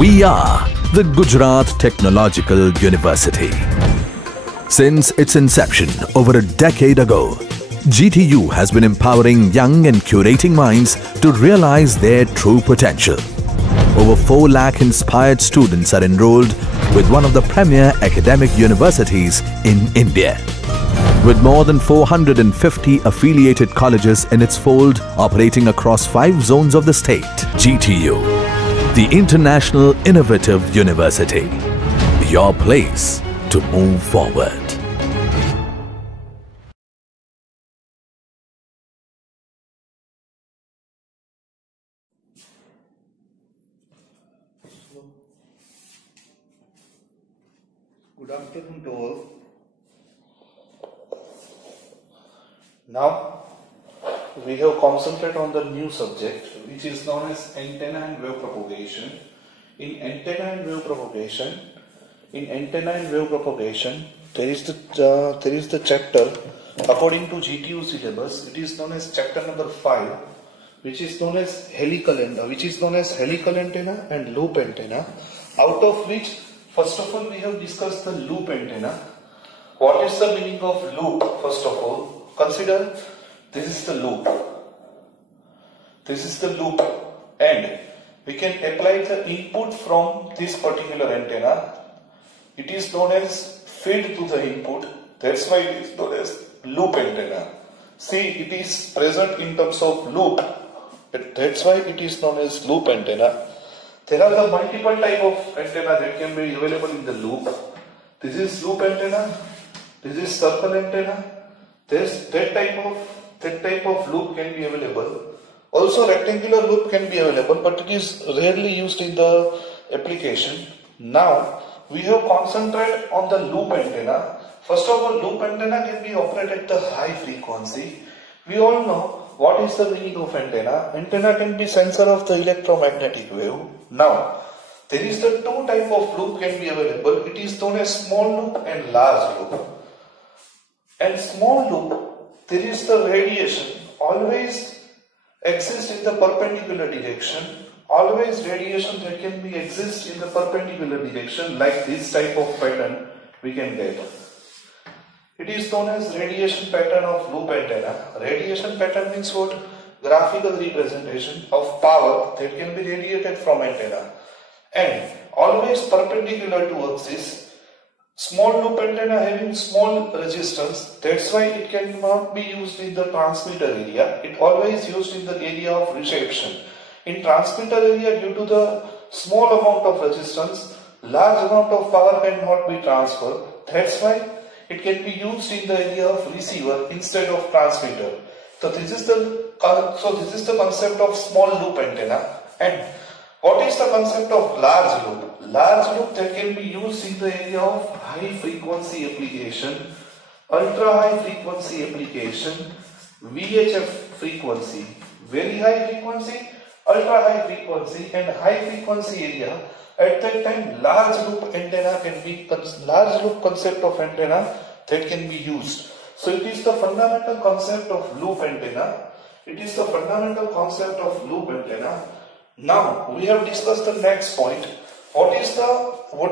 We are the Gujarat Technological University. Since its inception over a decade ago, GTU has been empowering young and curating minds to realize their true potential. Over 4 lakh inspired students are enrolled with one of the premier academic universities in India. With more than 450 affiliated colleges in its fold operating across 5 zones of the state, GTU, the International Innovative University, your place to move forward. Good afternoon to all. Now we have concentrated on the new subject which is known as antenna and wave propagation. In antenna and wave propagation, there is the chapter according to GTU syllabus. It is known as chapter number 5, which is known as helical antenna and loop antenna. Out of which, first of all, we have discussed the loop antenna. What is the meaning of loop? First of all, consider this is the loop. This is the loop, and we can apply the input from this particular antenna. It is known as feed to the input. That's why it is known as loop antenna. See, it is present in terms of loop. That's why it is known as loop antenna. There are the multiple type of antenna that can be available in the loop. This is loop antenna. This is circle antenna. That type of loop can be available. Also, rectangular loop can be available, but it is rarely used in the application. Now, we have concentrated on the loop antenna. First of all, loop antenna can be operated at the high frequency. We all know what is the meaning of antenna. Antenna can be sensor of the electromagnetic wave. Now, there is the 2 type of loop can be available. It is known as small loop and large loop. And small loop, there is the radiation always exists in the perpendicular direction. Always radiation that can be exist in the perpendicular direction, like this type of pattern we can get. It is known as radiation pattern of loop antenna. Radiation pattern means what? Graphical representation of power that can be radiated from antenna, and always perpendicular to axis. Small loop antenna having small resistance, that's why it cannot be used in the transmitter area. It always used in the area of reception. In transmitter area, due to the small amount of resistance, large amount of power cannot be transferred. That's why it can be used in the area of receiver instead of transmitter. So this is the concept of small loop antenna. And what is the concept of large loop? Large loop that can be used in the area of high frequency application, ultra high frequency application, VHF frequency, very high frequency, ultra high frequency and high frequency area. At that time, large loop concept of antenna that can be used. So it is the fundamental concept of loop antenna. Now we have discussed the next point. What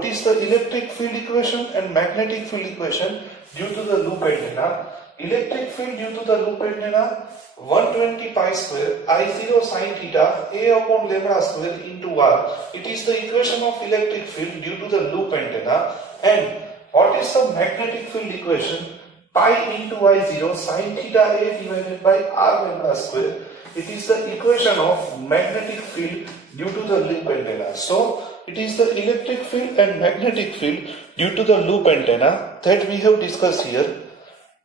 is the electric field equation and magnetic field equation due to the loop antenna? Electric field due to the loop antenna, 120 pi square I0 sin theta A upon lambda square into R. It is the equation of electric field due to the loop antenna. And what is the magnetic field equation? Pi into I0 sin theta A divided by R lambda square. It is the equation of magnetic field due to the loop antenna. So, it is the electric field and magnetic field due to the loop antenna that we have discussed here.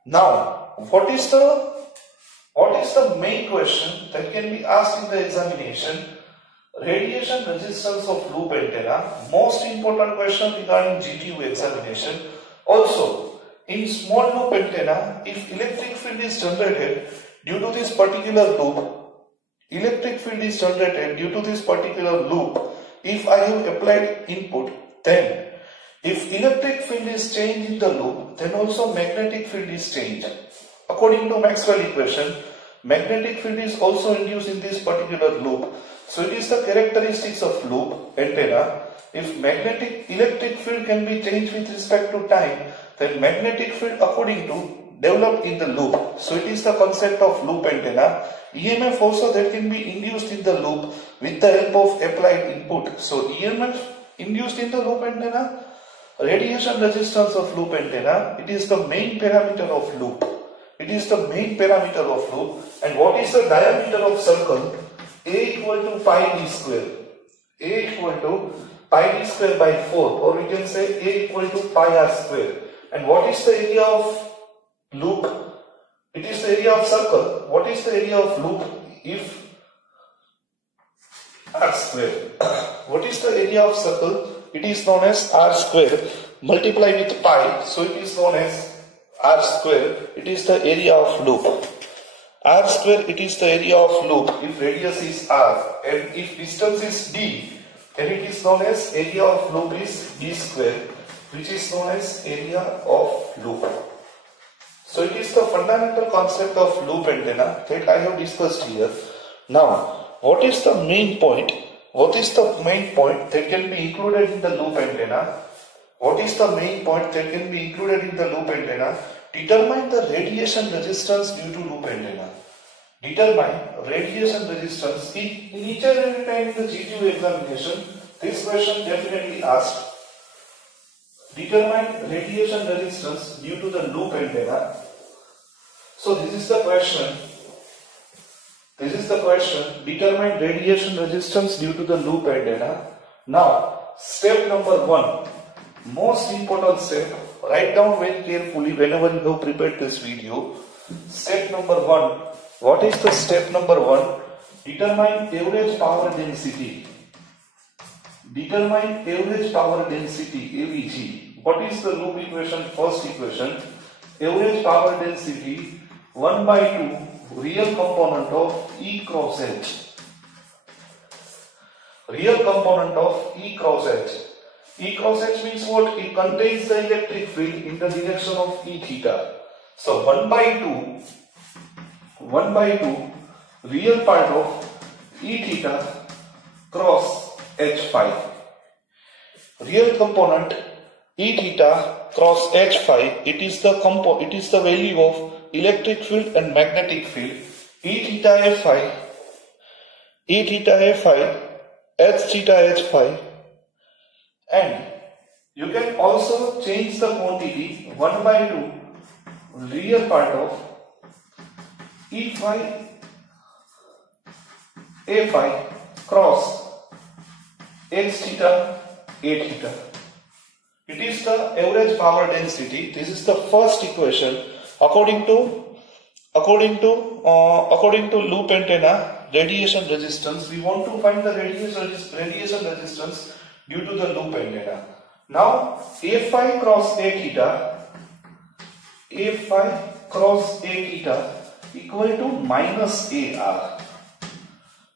Now, what is the main question that can be asked in the examination? Radiation resistance of loop antenna. Most important question regarding GTU examination. Also, in small loop antenna, if electric field is generated due to this particular loop, if I have applied input, then if electric field is changed in the loop, then also magnetic field is changed. According to Maxwell equation, magnetic field is also induced in this particular loop. So it is the characteristics of loop antenna. If magnetic electric field can be changed with respect to time, then magnetic field according to developed in the loop. So it is the concept of loop antenna. EMF also that can be induced in the loop with the help of applied input. So EMF induced in the loop antenna, radiation resistance of loop antenna, it is the main parameter of loop. It is the main parameter of loop. And what is the diameter of circle? A equal to pi d square. A equal to pi d square by 4, or we can say A equal to pi r square. And what is the area of loop? It is the area of circle. What is the area of loop if r square? What is the area of circle? It is known as r square multiplied with pi. So it is known as r square. It is the area of loop. R square, it is the area of loop if radius is r, and if distance is d, then it is known as area of loop is d square, which is known as area of loop. So it is the fundamental concept of loop antenna that I have discussed here. Now, what is the main point? What is the main point that can be included in the loop antenna? What is the main point that can be included in the loop antenna? Determine the radiation resistance due to loop antenna. Determine radiation resistance. In each and every time in the GTU examination, this question definitely asked. Determine radiation resistance due to the loop antenna. So this is the question. This is the question. Determine radiation resistance due to the loop antenna. Now, step number 1. Most important step. Write down very carefully whenever you have prepared this video. Step number 1. What is the step number 1? Determine average power density. Determine average power density, AVG. What is the loop equation? First equation. Average power density 1 by 2 real component of E cross H. Real component of E cross H. E cross H means what? It contains the electric field in the direction of E theta. So 1 by 2 real part of E theta cross H phi. Real component E theta cross H phi, it is the value of electric field and magnetic field. E theta F phi, H theta H phi. And you can also change the quantity 1 by 2 real part of E phi A phi cross H theta A theta. It is the average power density. This is the first equation according to loop antenna radiation resistance. We want to find the radiation resistance due to the loop antenna. Now A phi cross A theta equal to minus AR.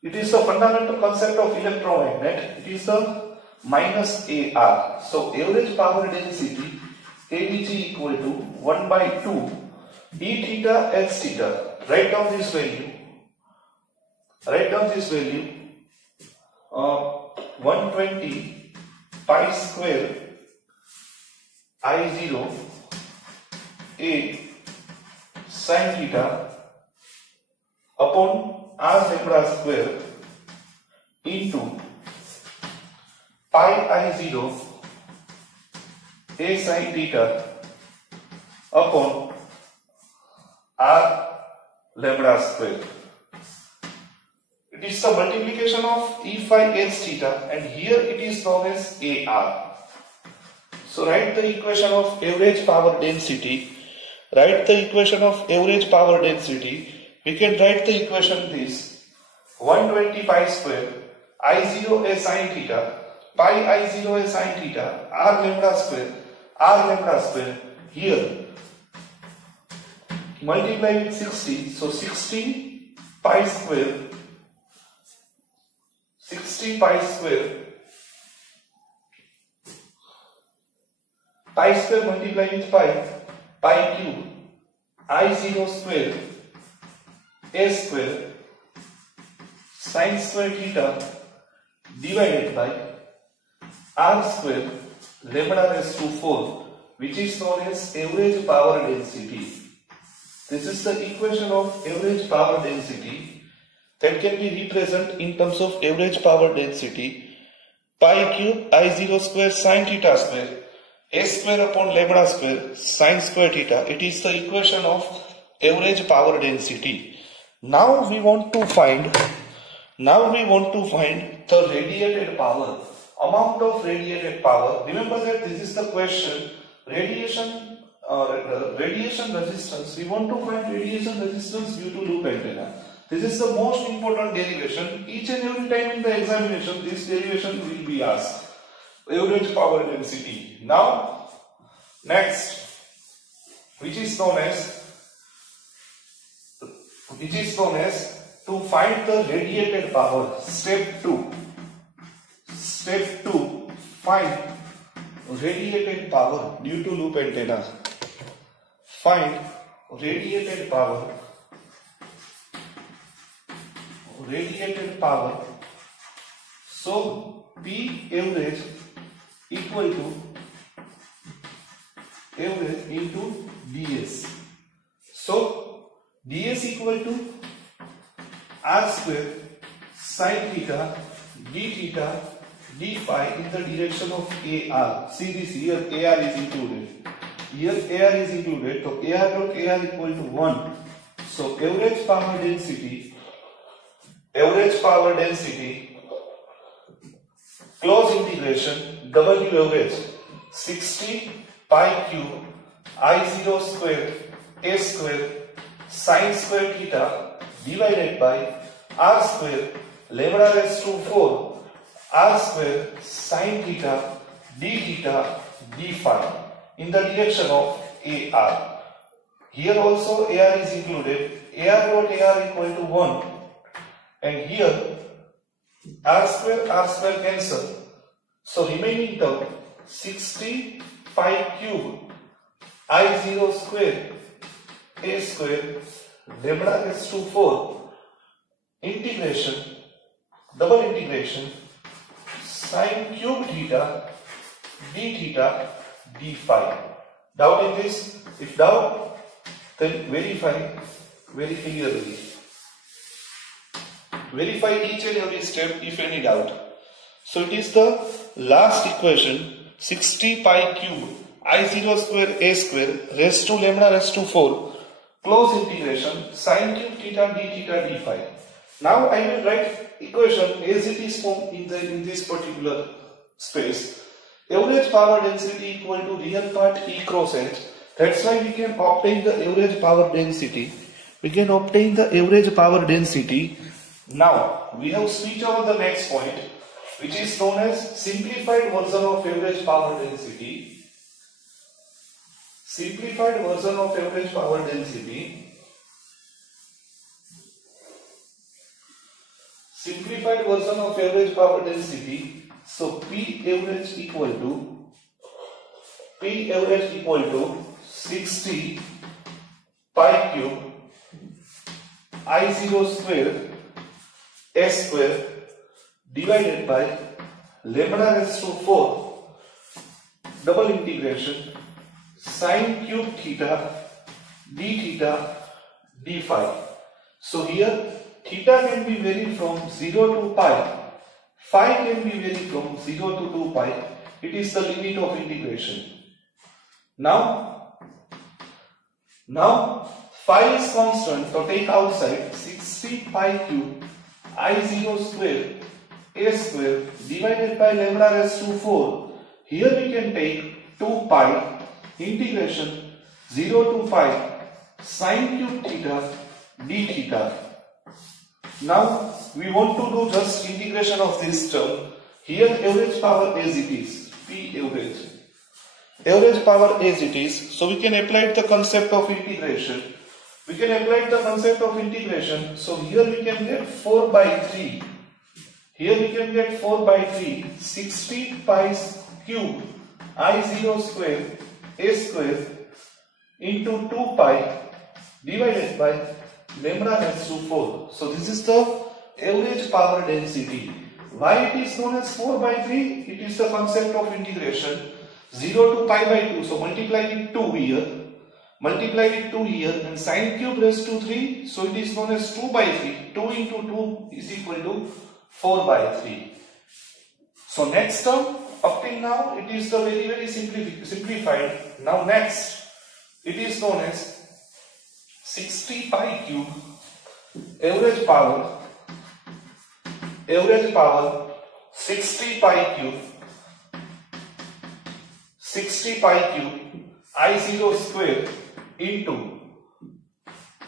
It is the fundamental concept of electromagnet. It is the minus AR. So average power density ADG equal to 1 by 2 E theta H theta. Write down this value. 120 pi square I0 A sin theta upon r lambda square into pi I0 A sin theta upon r lambda square. It is the multiplication of E phi H theta, and here it is known as AR. So write the equation of average power density. We can write the equation this: 120 pi square I0 A sin theta pi I0 A sin theta r lambda square. Here multiply with 60, so 60 pi square multiply with pi cube I0 square A square sine square theta divided by r square lambda raised to 4, which is known as average power density. This is the equation of average power density that can be represented in terms of average power density. Pi cube I0 square sine theta square s square upon lambda square sine square theta. It is the equation of average power density. Now we want to find the radiated power, amount of radiated power. Remember that this is the question, radiation resistance. We want to find radiation resistance due to loop antenna. This is the most important derivation. Each and every time in the examination, this derivation will be asked. Average power density. Now, next, which is known as to find the radiated power. Step 2. Find radiated power due to loop antenna. Find radiated power. So P average equal to average into ds. So ds equal to r square sin theta d theta d phi in the direction of AR. See this, here AR is included. So AR dot AR equal to 1. So average power density close integration W average 60 pi cube I0 square S square sin square theta divided by R square lambda raised to 4 R square sin theta d phi in the direction of AR. Here also AR is included. AR dot AR equal to 1. And here R square cancel. So remaining term 60 pi cube I0 square A square lambda raised to 4 integration, double integration sin cube theta d phi. Doubt in this? If doubt, then verify very clearly. Verify each and every step if any doubt. So it is the last equation, 60 pi cube I0 square A square raised to lambda raised to 4 close integration sin cube theta d phi. Now I will write equation as it is formed in this particular space. Average power density equal to real part E cross H. That's why we can obtain the average power density. Now we have switched over the next point, which is known as simplified version of average power density. Simplified version of average power density. So P average equal to 60 pi cube I0 square S square divided by lambda raised to 4 double integration sin cube theta d phi. So here theta can be varied from 0 to pi, phi can be varied from 0 to 2 pi. It is the limit of integration. Now phi is constant, so take outside 60 pi cube I0 square A square divided by lambda raised to 4. Here we can take 2 pi integration 0 to pi sin cube theta d theta. Now we want to do just integration of this term. Here average power as it is, P average. Average power as it is, so we can apply the concept of integration. So here we can get 4 by 3. 60 pi cube I0 square A square into 2 pi divided by lambda raised to 4. So this is the average power density. Why it is known as 4 by 3? It is the concept of integration. 0 to pi by 2. So multiply with 2 here. Multiply with 2 here and sine cube raised to 3. So it is known as 2 by 3. 2 into 2 is equal to 4 by 3. So next term, up till now it is the very simplified. Now next, it is known as 60 pi cube average power 60 pi cube I0 square into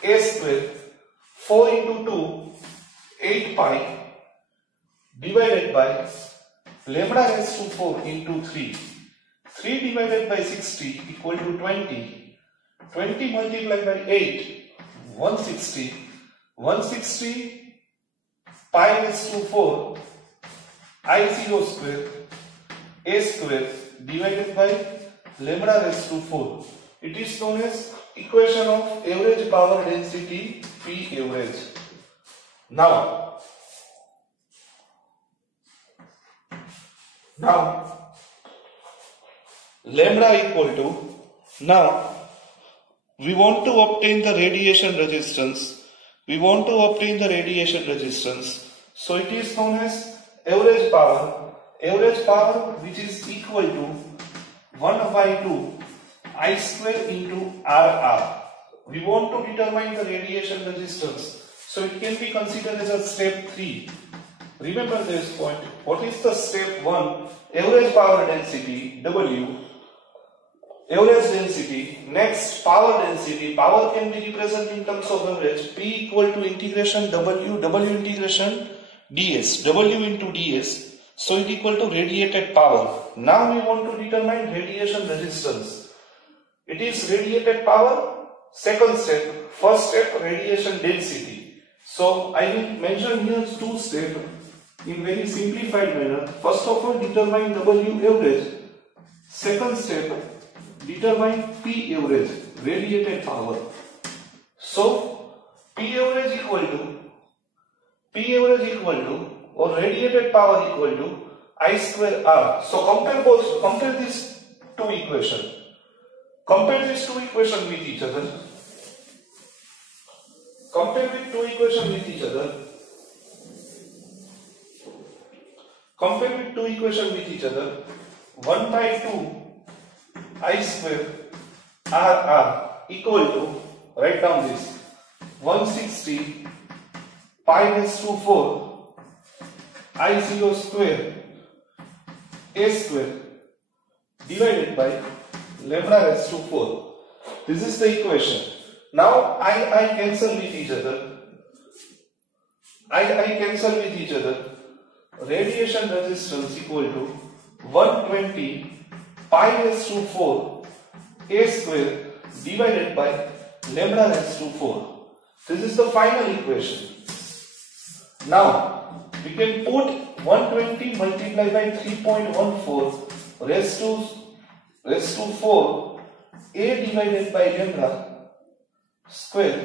a square 4 into 2 8 pi divided by lambda raised to 4 into 3 divided by 60 equal to 20 multiplied by 8 160 pi raised to 4 I0 square a square divided by lambda raised to 4. It is known as equation of average power density P average. Now lambda equal to, now we want to obtain the radiation resistance. So it is known as average power which is equal to 1 by 2 I square into RR. We want to determine the radiation resistance. So it can be considered as a step 3. Remember this point. What is the step 1? Average power density W. Average density. Next, power density. Power can be represented in terms of average. P equal to integration W integration ds. W into ds. So it equal to radiated power. Now we want to determine radiation resistance. It is radiated power. Second step. First step, radiation density. So I will mention here 2 steps in very simplified manner. First of all, determine W average. Second step, determine P average, radiated power. So P average equal to or radiated power equal to I square R. So compare these 2 equations. Compare these 2 equations with each other. 1 by 2 I square RR equal to, write down this, 160 pi raised to 4 I0 square a square divided by lambda raised to 4. This is the equation. Now I cancel with each other. Radiation resistance equal to 120 pi raised to 4 a square divided by lambda raised to 4. This is the final equation. Now we can put 120 multiplied by 3.14 raised to 4 a divided by lambda square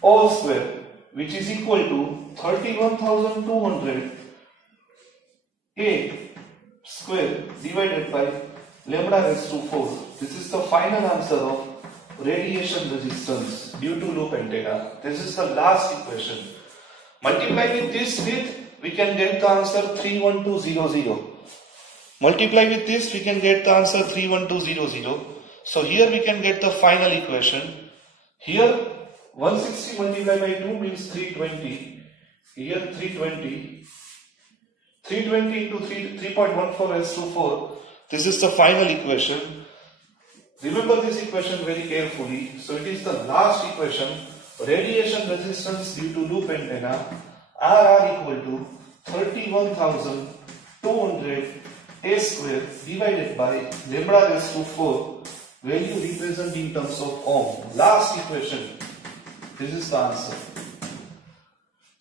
all square, which is equal to 31,200 a square divided by lambda raised to 4. This is the final answer of radiation resistance due to loop antenna. This is the last equation. Multiply with this we can get the answer 31200. Multiply with this we can get the answer 31200. So here we can get the final equation. Here 160 multiplied by 2 means 320. Here 320 into 3.14 raised to 4. This is the final equation. Remember this equation very carefully. So it is the last equation. Radiation resistance due to loop antenna RR equal to 31,200 a square divided by lambda raised to 4, value represented in terms of ohm. Last equation. This is the answer.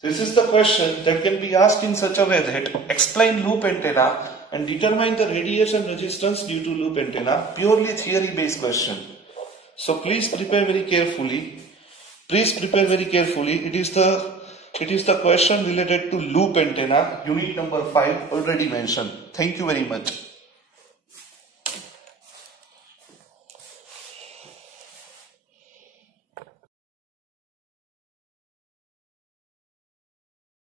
This is the question that can be asked in such a way that explain loop antenna and determine the radiation resistance due to loop antenna. Purely theory based question. So please prepare very carefully. It is the It is the question related to loop antenna, unit number 5 already mentioned. Thank you very much.